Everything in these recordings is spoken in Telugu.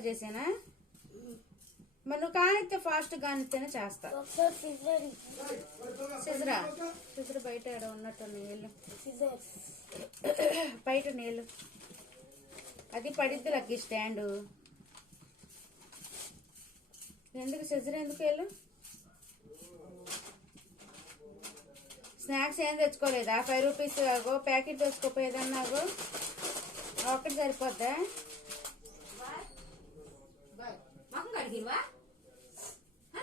వేరు చేసానా? మరి నువ్వు కానిస్తే ఫాస్ట్ కానిస్తేనే చేస్తా. ఒకసారి సిజర్ సిజరా బయట ఉన్నట్టు నీళ్ళు బయట నీళ్ళు అది పడిద్ది లక్కి స్టాండు. ఎందుకు సిజర్ ఎందుకు వెళ్ళు? స్నాక్స్ ఏం తెచ్చుకోలేదా? ఫైవ్ రూపీస్ ఆగో ప్యాకెట్ తెచ్చుకోపోయేదన్నాగో ఒకటి సరిపోద్దా? बर. मागून गाडी घेईन वा हा?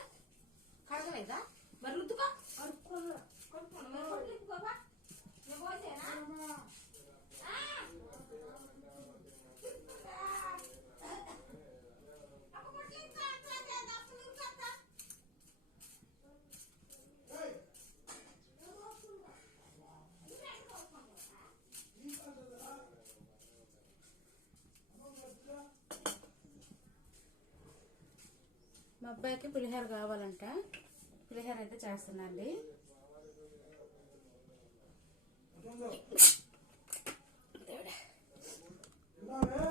మా అబ్బాయికి పులిహోర కావాలంట. పులిహోర అయితే చేస్తున్నాండి. దేవుడా.